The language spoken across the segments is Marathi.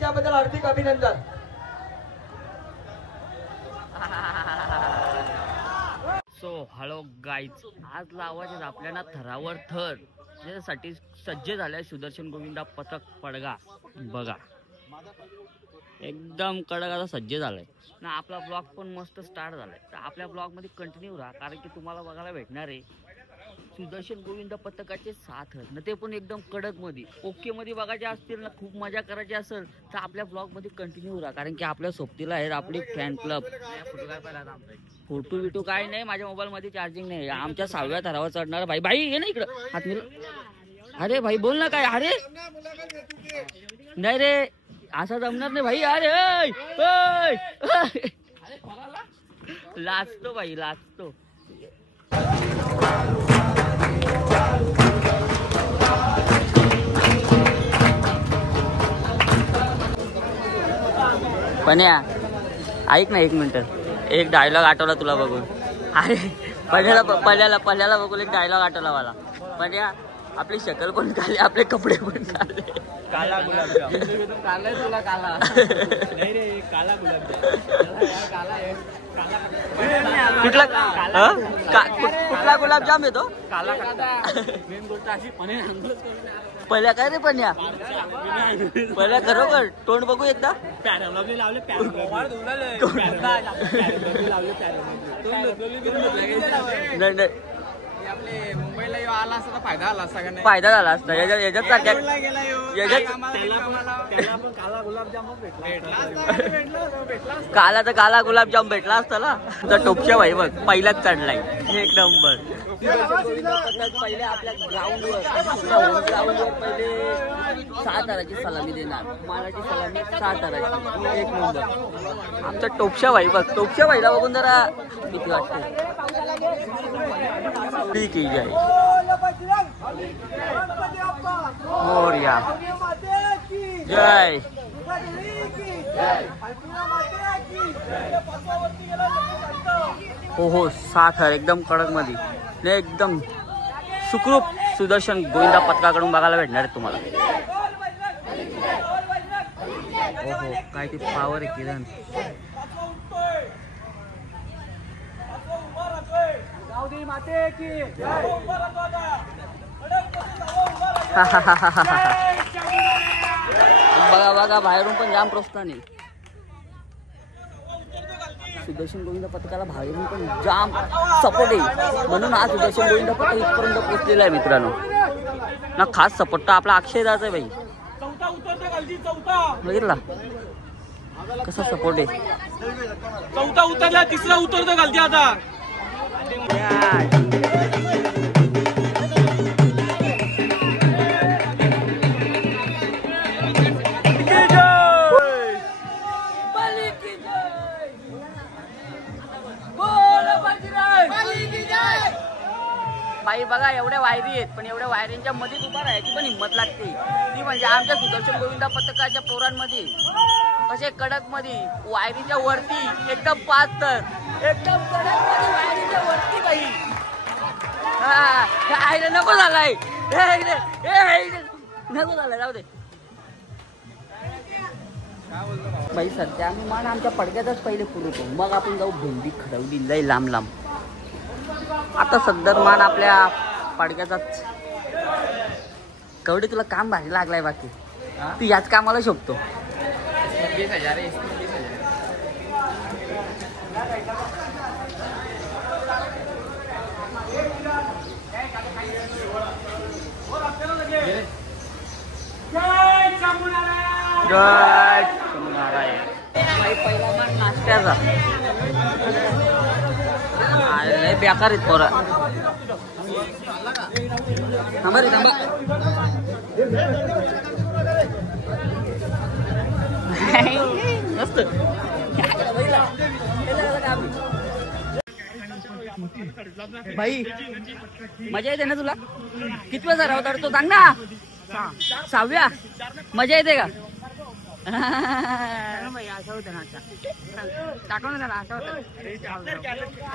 त्याबद्दल हार्दिक अभिनंदन. हॅलो गाईज, आज लावायचे आपल्याला थरावर थर, ज्यासाठी सज्ज झालाय सुदर्शन गोविंदा पथक पडगा. बघा एकदम कडक असा सज्ज झालाय ना. आपला ब्लॉग पण मस्त स्टार्ट झालाय, तर आपल्या ब्लॉग मध्ये कंटिन्यू राहा, कारण की तुम्हाला बघायला भेटणार आहे सुदर्शन गोविंदा पथकाचे 7 ना, ते पण एकदम कडक मध्ये. ओके मध्ये बघायचे असतील ना, खूप मजा करायची असेल तर आपल्या ब्लॉग मध्ये कंटिन्यू राहा, कारण की आपल्या सोबतीला आहे आपली फॅन क्लब. फोटो बिटो काय नाही, माझ्या मोबाईल मध्ये चार्जिंग नाही. आमच्या 6व्या थरावर चढणार भाई. भाई ये ना इकडं, हात मिळव. अरे भाई बोल ना काय. अरे नाही रे, असं जमणार नाही भाई. अरे लाजतो भाई, लाजतो. पण्या ऐक ना, 1 मिनिट. एक डायलॉग आठवला तुला बघून. अरे पल्याला बघून एक डायलॉग आठवला मला. पण्या आपली शक्ल पण काढली, आपले कपडे पण काढले. काला गुलाबजाम काढलाय तुला. काला नाही रे, काला गुलाबजाम. कुठला कुठला गुलाबजाम येतो? काला. मेन गोष्ट अशी पहिल्या काय रे पण्या, पहिल्या खरोखर तोंड बघू एकदा. पॅरालॉबी लावले, नाही आपले मुंबईला आला असता फायदा झाला असता. फायदा झाला असता. याच्यात सारख्या काला तर काला गुलाबजाम भेटला असता ना. तर टोपच्या भाई बघ पहिलाच चढलाय, 1 नंबर. पहिले आपल्या ग्राउंडवर पहिले 6 ताराची सलामी देणार, मालाची सलामी 6 ताराची, 1 नंबर. आमचा टोपच्या भाई बघ. टोपच्या भाईला बघून जरा भीती वाटते. ठीक आहे. मोरया जय. हो 7 थर एकदम कडक मध्ये, एकदम सुखरूप सुदर्शन गोविंदा पथकाकडून बघायला भेटणार आहे तुम्हाला. हो काय ते पावर आहे किरण. बघा बाहेरून पण जाम प्रोत्साहन आहे. सुदर्शन गोविंदा पथकाला बाहेरून पण जाम सपोर्ट आहे, म्हणून हा सुदर्शन गोविंदा पथक इथपर्यंत पोहोचलेला आहे मित्रांनो ना. खास सपोर्ट तर आपला अक्षय दाचा आहे भाई. बघितला कसा सपोर्ट आहे. 4था उतरला, 3रा उतरतो घालते आता. बाई बघा एवढ्या वायरी आहेत, पण एवढ्या वायरींच्या मध्ये उभा राहायची पण हिंमत लागते. ती म्हणजे आमच्या सुदर्शन गोविंदा पथकाच्या पोरांमध्ये असे कडक मध्ये वायरीच्या वरती एकदम 5 तर एकदम कडक मध्ये वायरीच्या वरती बाई. हा नको झालाय, नको झालाय, जाऊ दे बाई. सध्या आम्ही मान आमच्या पडद्यातच पहिले पुरवतो, मग आपण जाऊ भेंडी खडवली लय लांब लांब. आता सध्या मान आपल्या पडक्याचाच. कवडे तुला काम भारी लागलाय, बाकी तू याच कामाला शोभतो. 20,000 जय नारायण. पहिला मान नाश्त्याचा. अरे बेकार आहेत पोरा. थांबा रे थांबा. मस्त भाई मजा येते ना तुला? किती वेळा सराव करतो सांग ना? 6व्या. मजा येते का?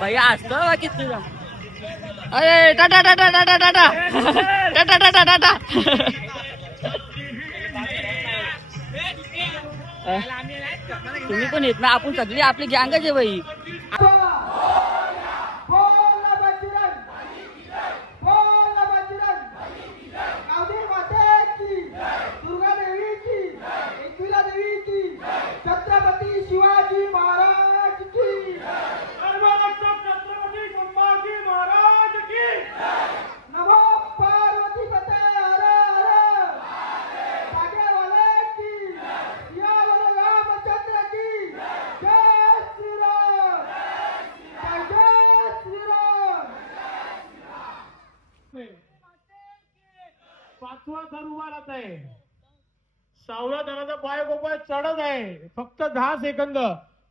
भाई असतो बाकी तुझा. अरे टाटा टाटा टाटा टाटा टाटा टाटा टाटा. तुम्ही पण येत ना? आपण सगळी आपली गँगच आहे भाई. छत्रपती शिवाजी महाराज की. छत्रपती संभाजी महाराज की. नमो पार्वती पते हर हर भाग्यवाले की. सियावर रामचंद्र की. जय श्रीराम. जय श्रीराम. 5वा थर उभा राहत आहे. 6व्या थराचा पाय गोपाय चढत आहे. फक्त 10 सेकंद.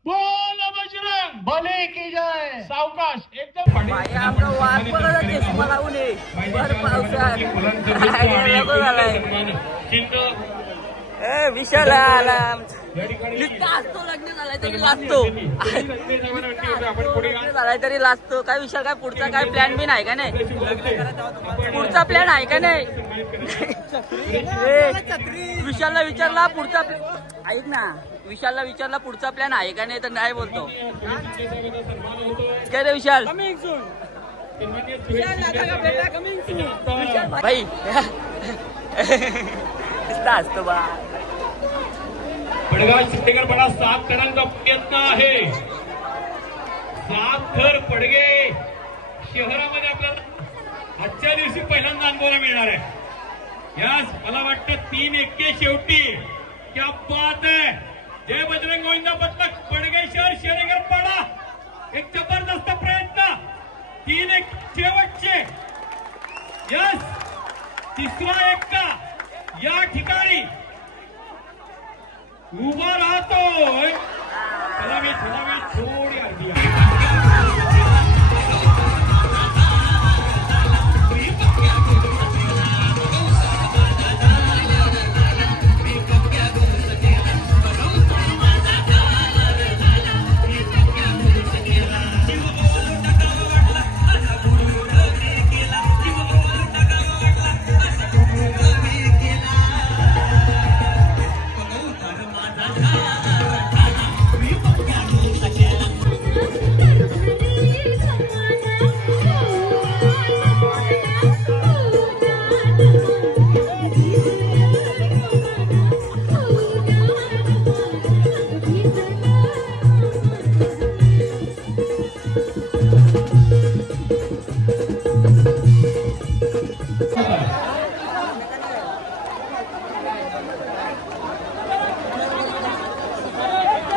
बोल बजरंग भले की जय. सावकाश एकदम. विशाल आला असतो. लग्न झालाय तरी लाजतो. झालाय तरी लाजतो. काय विशाल? काय पुढचा काय प्लॅन बिन आहे का नाही? पुढचा प्लॅन आहे का नाही? विशालला विचारला पुढचा प्लॅन. ऐक ना, विशालला विचारला पुढचा प्लॅन आहे का नाही तर नाही बोलतो. काय रे विशाल? भाई असतो बा. पडगाव सिद्धेकर बडा 7 थरांचा प्रयत्न आहे. 7 थर पडगे शहरामध्ये आपल्याला आजच्या दिवशी पहिल्यांदा अनुभवायला मिळणार आहे. यास मला वाटतं 3 एक्के शेवटी. क्या बात है. जय बजरंग गोविंदा पथक पडगे शहर शेरेकर पाडा. एक जबरदस्त प्रयत्न. 3 एक शेवटचे. यस 3रा एक्का या ठिकाणी उभा राहतोय. चला मी थोडी अर्धी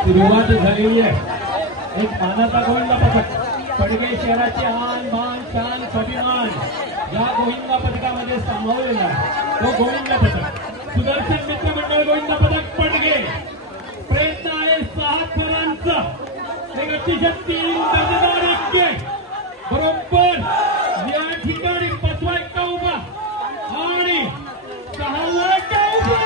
सुरुवात झालेली आहे. एक मानाचा गोविंदा पथक पडगे शहराचे आन मान शान स्वाभिमान या गोविंदा पथकामध्ये सामावलेला तो गोविंदा पथक. सुदर्शन मित्र मंडळ गोविंदा पथक पडगे. प्रयत्न आहे 6 थरांचा. एक अतिशय 3 दर्जेदार एक्के. बरोबर या ठिकाणी 5वा एक्का उभा आणि 6वा एक्का उभा.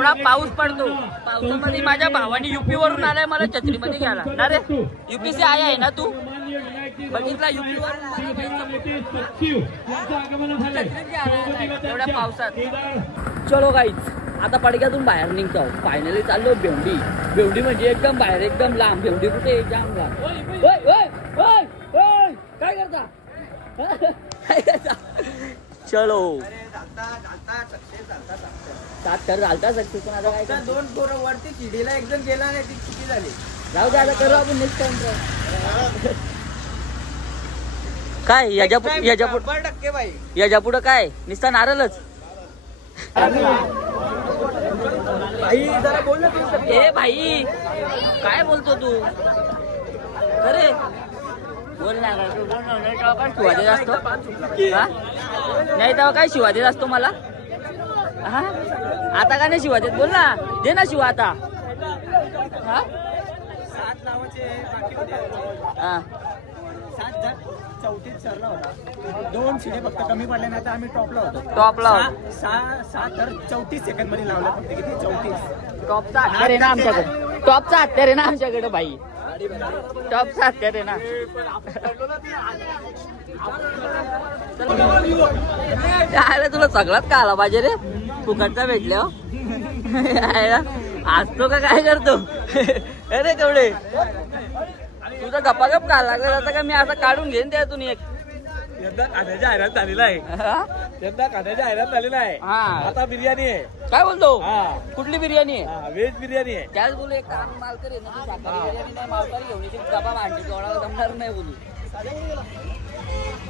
एवढा पाऊस पडतो, पावसामध्ये माझ्या भावाने युपी वरून आलाय मला छत्रीमध्ये घ्यायला ना रे. युपी से आया आहे ना तू, बघितला युपी वरून एवढ्या पावसात. चलो गाईच, आता पडक्यातून बाहेर निघतो. फायनली चाललो भेवडी. भेवडी म्हणजे एकदम बाहेर, एकदम लांब. भेवडी कुठे? जाम लांब. काय करता? चलो सात तर घालता सक्सेस, पण आता काय करतो? 2 पोरं वरती चिडीला एकदम गेला नाही, ती चुकी झाली. जाऊ दे, आता करू आपण नेक्स्ट टाइम. काय याच्या भाई पुढं काय नुसता नारळच? भाई जरा बोल ना तू. ए भाई काय बोलतो तू? अरे बोल ना, काय शिवा देत असतो? नाही तेव्हा काय शिवा देत असतो मला? हा आता का नाही शिवा देत? बोल ना, दे ना शिवा आता. 7 नावाचे बाकी होते. 7 34 सरला होता. 2 शिडे फक्त कमी पडले, नाही तर आम्ही टॉपला होतो. टॉपला 7 तर 34 सेकंड मध्ये लावलं फक्त. किती? 34. टॉपचा हत्यार आहे ना आमच्याकडे. टॉपचा हत्यार आहे ना आमच्याकडे भाई. टॉपचा हत्यार आहे ना. तुला सगळ्यात का आला पाहिजे रे? फुकटचा भेटल्या असतो का? काय करतो? अरे केवढे तुझा गप्पागप का लागला जाता का? मी असं काढून घेईन त्यातून एक. यंदा कांद्याची जाहिरात झालेला आहे. यंदा कांद्याची जाहिरात झालेला आहे. आता बिर्याणी आहे. काय बोलतो? कुठली बिर्याणी आहे? व्हेज बिर्याणी आहे. त्याच बोलू एक मालकरी आहे ना, शाकाहारी बिर्याणी नाही, मालकरी घेऊन येते डबा भांडी कोणाला जमणार नाही बोलू.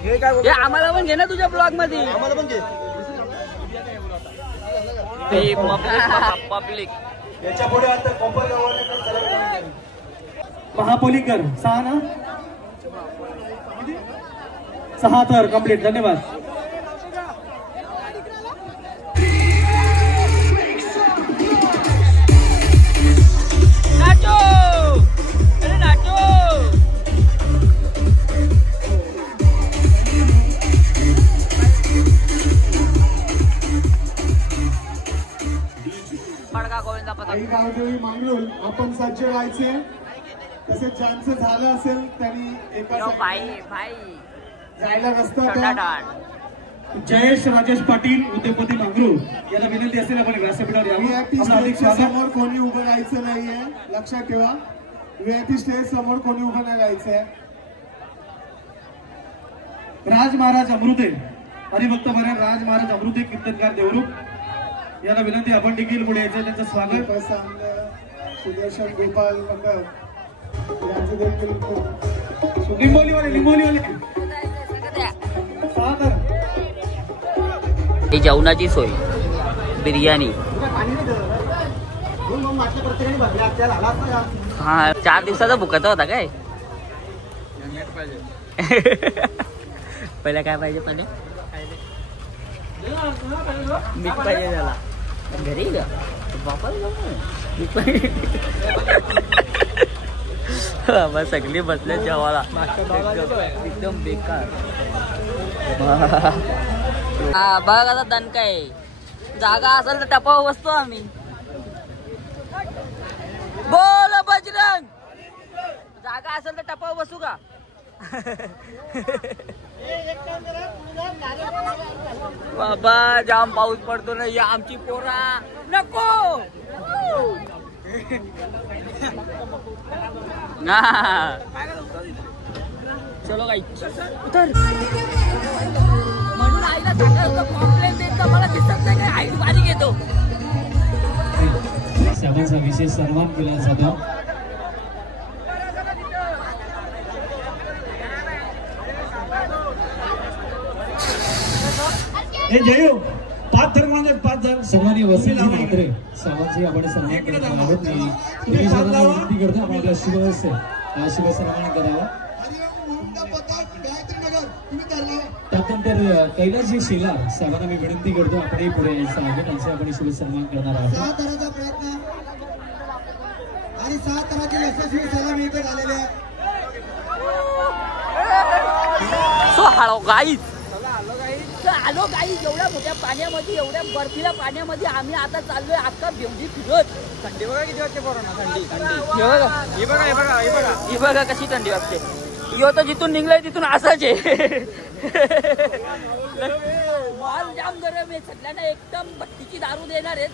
हे काय बोलतो? आम्हाला पण घे ना तुझ्या ब्लॉग मध्ये. आम्हाला पण घे. पब्लिक याच्या पुढे आता महापोलीकर 6 ना? 6 तर कंप्लीट. धन्यवाद. नाचो, अरे नाचो. पडका गोविंदा पथक. काही गावदेवी मागून आपण सज्ज व्हायचे. तसेच ज्यांचं झालं असेल त्यांनी एका भाई भाई जायला रस्ता जयेश राजेश पाटील उद्योगपती मंगरूळ याला विनंती असेल आपण व्यासपीठावर यावं. व्हीआयपी स्टेज समोर कोणी उभं राहायचं नाहीये, लक्षात ठेवा. व्हीआयपी स्टेज समोर कोणी उभं नाही राहायचंय. राज महाराज अमृते हरिभक्त महाराज राज महाराज अमृते कीर्तनकार देवरूप याला विनंती आपण देखील पुढे यायचं. त्यांचं स्वागत. सुदर्शन गोपाल मंगळ यांचं देखील लिंबोलीवाले 6 तर. ही जेवणाची सोय बिर्याणी. हा 4 दिवसाचा भुकाचा होता काय? पहिला काय पाहिजे? पहिले मीठ पाहिजे त्याला. घरी का बाबा सगळी बसले जेवायला. एकदम बेकार. बघ आता दण काय जागा असेल तर टपावर बसतो आम्ही. बोल बजरंग, जागा असेल तर टपावर बसू का? बाबा जाम पाऊस पडतो ना. या आमची पोरा नको ना. चलो गाई उतर. म्हणून आईला सांगायचं कॉम्प्लेन देत मला दिसत नाही काय. आई बारी घेतो. सर्वांचा विशेष सन्मान केला जातो. हे जयो 5 धर म्हणजे 5 धर. सन्माननीय वसंतजी म्हात्रे साहेबांची आपण सन्मान करत आहोत. तुम्ही सर्वांना विनंती करतो आपण आपल्या शिवसन्मान करावा. त्यानंतर कैलासजी शेलार साहेबांना मी विनंती करतो आपणही पुढे यायचं आहे. त्यांचे आपण शिवसन्मान करणार आहोत. 6 तराचा प्रयत्न आणि 6 तराचे यशस्वी सलामी इथे झालेले आहे. सो हॅलो गाईज, आलो काही एवढ्या मोठ्या पाण्यामध्ये, एवढ्या बर्फील्या पाण्यामध्ये आम्ही आता चाललोय अख्खा भेंडी फिरत. थंडी बघा किती वाटते पोरांना, थंडी ही बघा कशी थंडी वाटते. यो तर जिथून निघलाय तिथून असाच आहे. माल जाम गरम आहे, सगळ्यांना एकदम भट्टीची दारू देणार आहेत.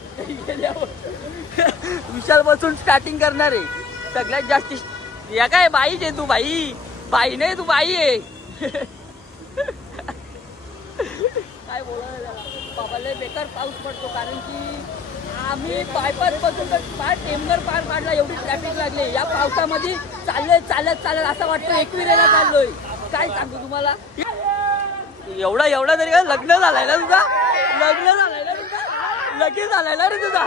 विशाल बसून स्टार्टिंग करणार आहे सगळ्यात जास्ती. या काय बाईच आहे तू, बाई नाही तू बाई आहे. काय बोलायला बाबा, लय बेकार पाऊस पडतो. कारण की आम्ही बायपास पासून तर फार टेमघर पार काढला, एवढी ट्रॅफिक लागली. या पावसामध्ये चालत असं वाटतं एकविरेला चाललोय. काय सांगू तुम्हाला, एवढा तरी काय लग्न झालाय ना तुझा, लगीन झालाय ना रे तुझा,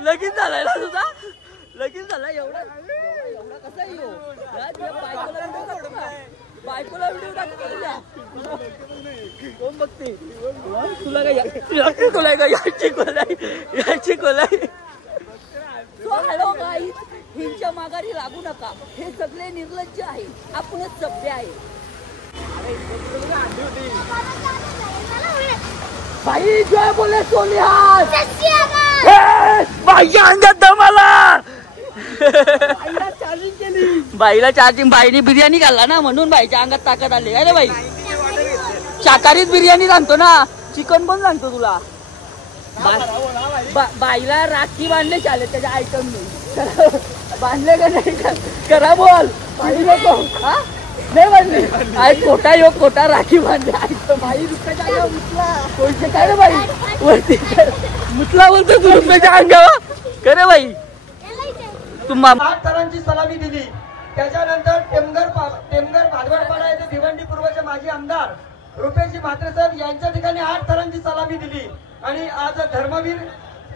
लगीन झालाय ना तुझा, लगीन झालाय. एवढा कसा येऊ बायकोला व्हिडिओ दाखवला कोण बघते तुला, काय याची कोलाई. हॅलो गाईज, हिंच्या माघारी लागू नका. हे सगळे निर्लज्ज आहे, आपणच सभ्य आहे. भाई जय बोले सोनिया, बाईच्या अंगात दमाला. बाईला चार्जिंग, बाईने बिर्याणी घालला ना म्हणून बाईच्या अंगात ताकद आली. अरे बाई शाकाहारीत बिर्याणी सांगतो ना, चिकन पण सांगतो तुला. बाईला राखी बांधले चाले त्याच्या आयटम नाही बांधले का नाही करा बोल. नाही बांधले, खोटा राखी बांधले आयटम. बाई रुपयाच्या मुतला काय रे बाई, वरती मुतला बोलतो तू रुपयाच्या अंगावर. करे बाई 8 थरांची सलामी दिली. त्याच्यानंतर टेमघर भादवडपाडा येथे भिवंडी पूर्वचे माजी आमदार रुपेशजी म्हात्रे साहेब यांच्या ठिकाणी 8 थरांची सलामी दिली. आणि आज धर्मवीर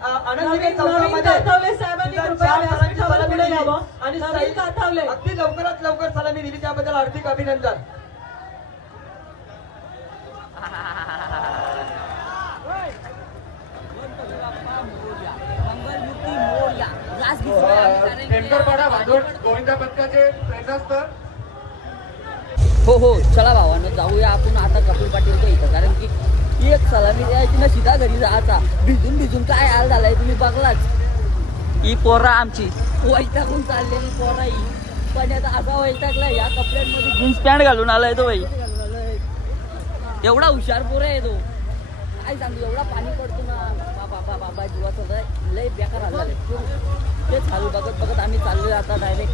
आनंदीबेन चौकामध्ये 4 थरांची सलामी दिली. आणि अगदी लवकरात लवकर सलामी दिली, त्याबद्दल हार्दिक अभिनंदन. हो चला भावानं जाऊया आपण आता कपिल पाटील इथं. कारण की एक सलामी द्यायची ना, सीधा घरी जायचा. भिजून काय हाल झालाय तुम्ही बघलाच. ही पोरा आमची वैतागून चाललेली पोरा ही, पण आता असा वैतागला या कपड्यांमध्ये जीन्स पॅन्ट घालून आलाय तो बाई. एवढा हुशार पोरा आहे तो, काय सांगू. एवढा पाणी पडतो ना बाबा जीवाचं लय बेकार हाल झाले. तेच हाल बघत आम्ही चाललोय आता डायरेक्ट.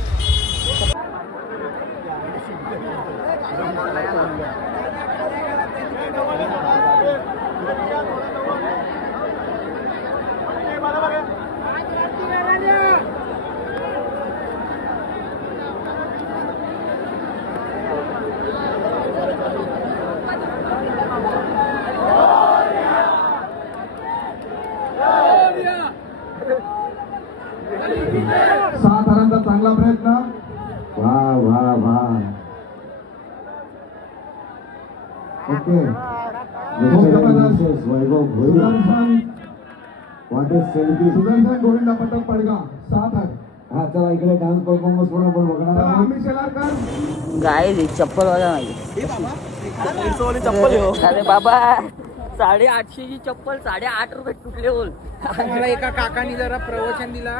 साधारणतः चांगला प्रयत्न. वा ओके. सुदर्शन गोविंदा पथक पडगाव 7 आहे. हा चला इकडे डान्स परफॉर्मन्स पण आपण बघणार आहोत. गाय चप्पल वाला नाही चप्पल. अरे बाबा 850ची चप्पल 8.5 रुपये तुटले बोल. मला एका काकानी जरा प्रवचन दिला,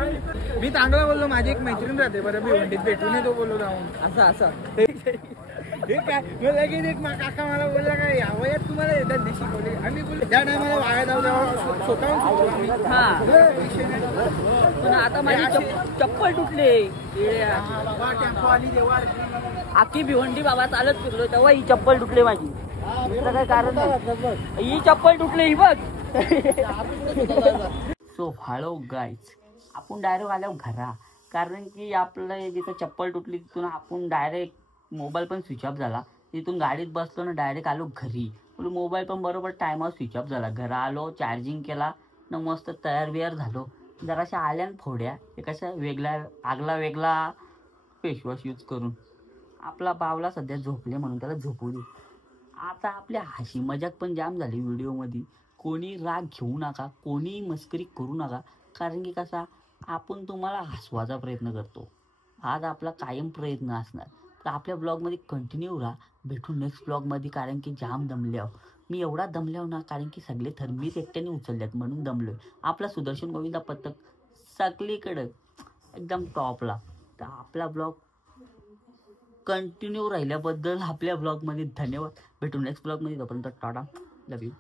मी चांगला बोललो. माझी एक मैत्रीण राहते बरं भिवंडीत, भेटून येतो बोललो जाऊन असं हे काय. लगेच एक काका मला बोलला काय या वयात तुम्हाला येतात शिकवले. आम्ही बोललो त्या टायमाला वाया जाऊ तेव्हा स्वतःहून. पण आता माझी चप्पल तुटले. टेम्पो आली तेव्हा आखी भिवंडी बाबा चालत फिरलो तेव्हा ही चप्पल तुटली माझी. काय कारण नाही, ही चप्पल तुटली ही बघ. सो हॅलो गाईज, आपण डायरेक्ट आलो घरा. कारण की आपलं जिथं चप्पल तुटली तिथून आपण डायरेक्ट मोबाईल पण स्विच ऑफ झाला. तिथून गाडीत बसलो ना डायरेक्ट आलो घरी. मोबाईल पण बरोबर टायमावर स्विच ऑफ झाला. घरा आलो, चार्जिंग केला ना, मस्त तयार बियार झालो. जराशा आल्या फोड्या एकाशा वेगळा फेसवॉश यूज करून. आपला बावला सध्या झोपले म्हणून त्याला झोपू दे. आता आपल्या हशी मजाक पण जाम झाली व्हिडिओमध्ये. कोणी राग घेऊ नका, कोणी मस्करी करू नका. कारण की कसा आपण तुम्हाला हसवायचा प्रयत्न करतो. आज आपला कायम प्रयत्न असणार. तर आपल्या ब्लॉगमध्ये कंटिन्यू राहा. भेटू नेक्स्ट ब्लॉगमध्ये, कारण की जाम दमल्यावर मी एवढा दमल्यावर ना, कारण की सगळे थर मीच एकट्याने उचलल्यात म्हणून दमलोय. आपला सुदर्शन गोविंदा पथक सगळीकडं एकदम टॉपला. तर आपला ब्लॉग कंटिन्यू राहिल्याबद्दल आपल्या ब्लॉगमध्ये धन्यवाद. भेटू नेक्स्ट ब्लॉगमध्ये. तोपर्यंत टाटा, लव यू.